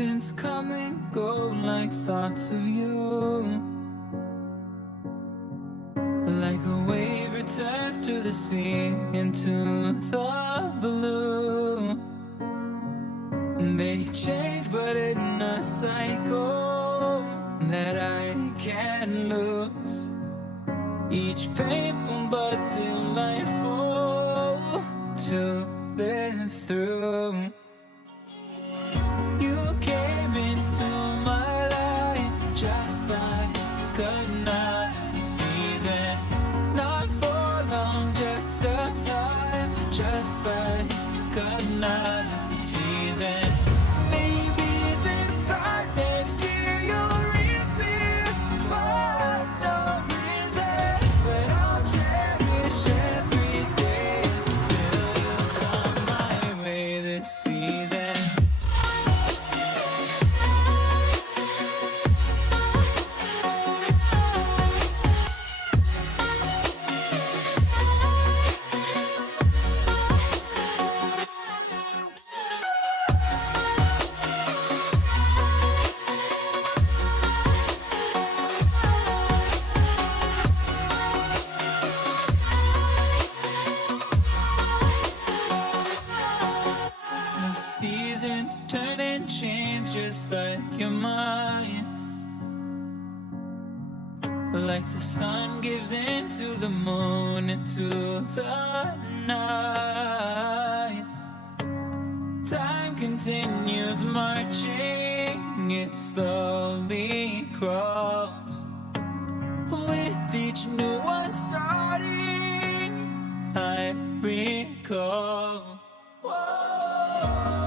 seasons come and go like thoughts of you. Like a wave returns to the sea, into the blue. They change but in a cycle that I can't lose. Each painful but delightful to live through. You came into my life just like another season. Not for long, just a time, just like another season. Maybe this time next year you'll reappear for no reason, but I'll cherish every day till you come my way this season. The seasons turn and change just like your mind. Like the sun gives into the moon, into the night. Time continues marching, it slowly crawls. With each new one starting, I recall.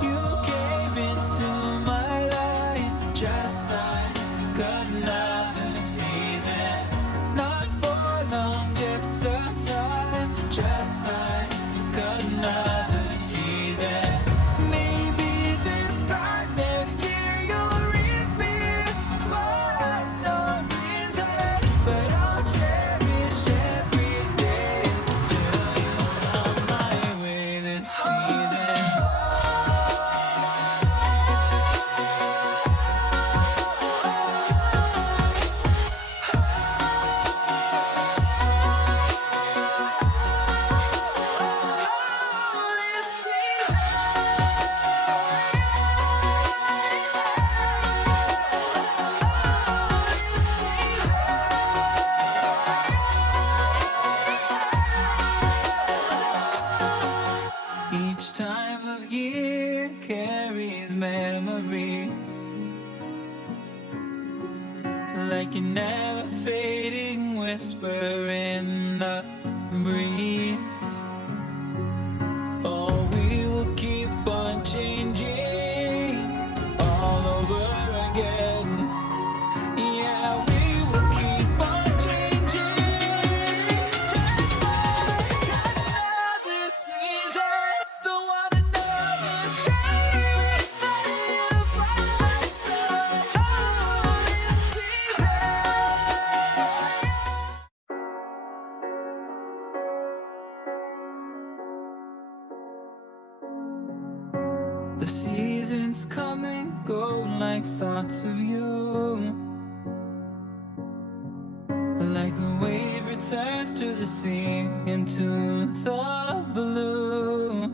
You came into my life just like another season. Not for long, just a time, just like another season. Maybe this time next year you'll reappear for no reason, but I'll cherish every day till you come my way this season. Each time of year carries memories, like an never fading whisper in the breeze. Oh, we will keep on changing all over again. Yeah, we will keep on changing just like another season. Don't want another day without you by my side. Oh, this season. The seasons come and go like thoughts of you. Like a wave returns to the sea, into the blue.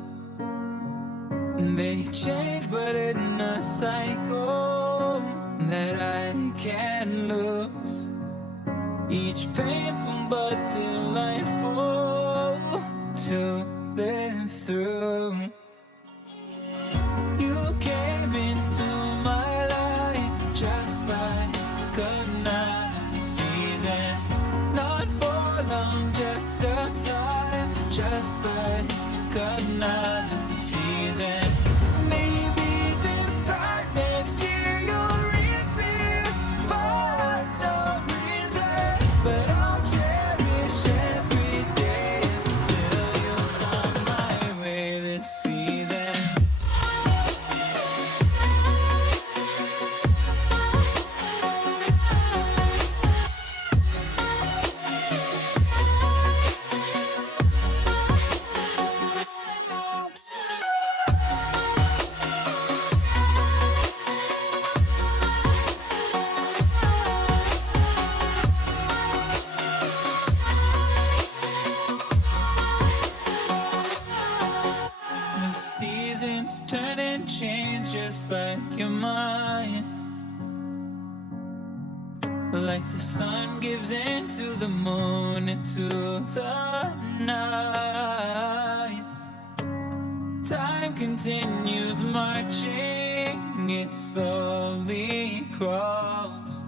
They change but in a cycle that I can't lose. Each painful but delightful to live through. You came into my life just like another season. Not for long, just a time, just like another season. Maybe this time next year you'll reappear for no reason, but I'll cherish every day till you come my way this season. turn and change just like your mind. Like the sun gives into the moon, into the night. Time continues marching, it slowly crawls.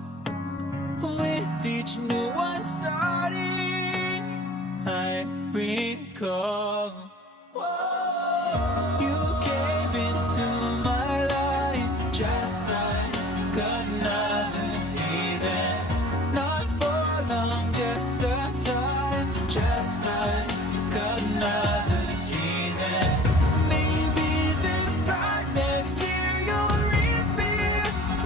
With each new one starting, I recall. You came into my life just like another season. Not for long, just a time, just like another season. Maybe this time next year you'll read me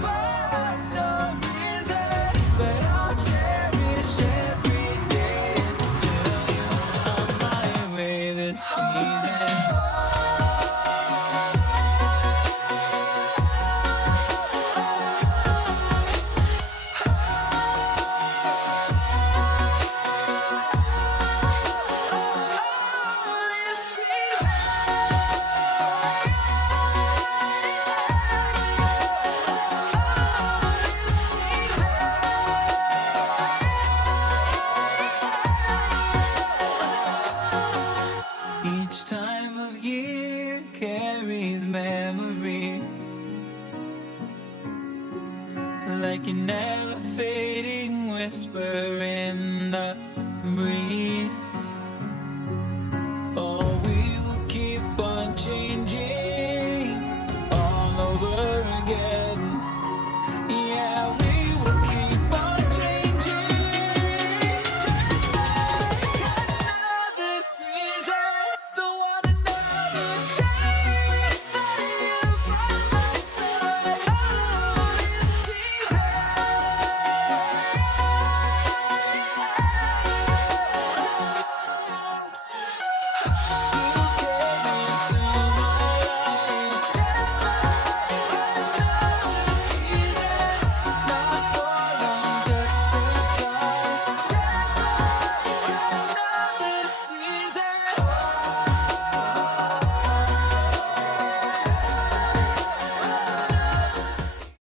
for no reason, but I'll cherish every day until you come my way this season. Each time of year carries memories, like an never fading whisper in the breeze.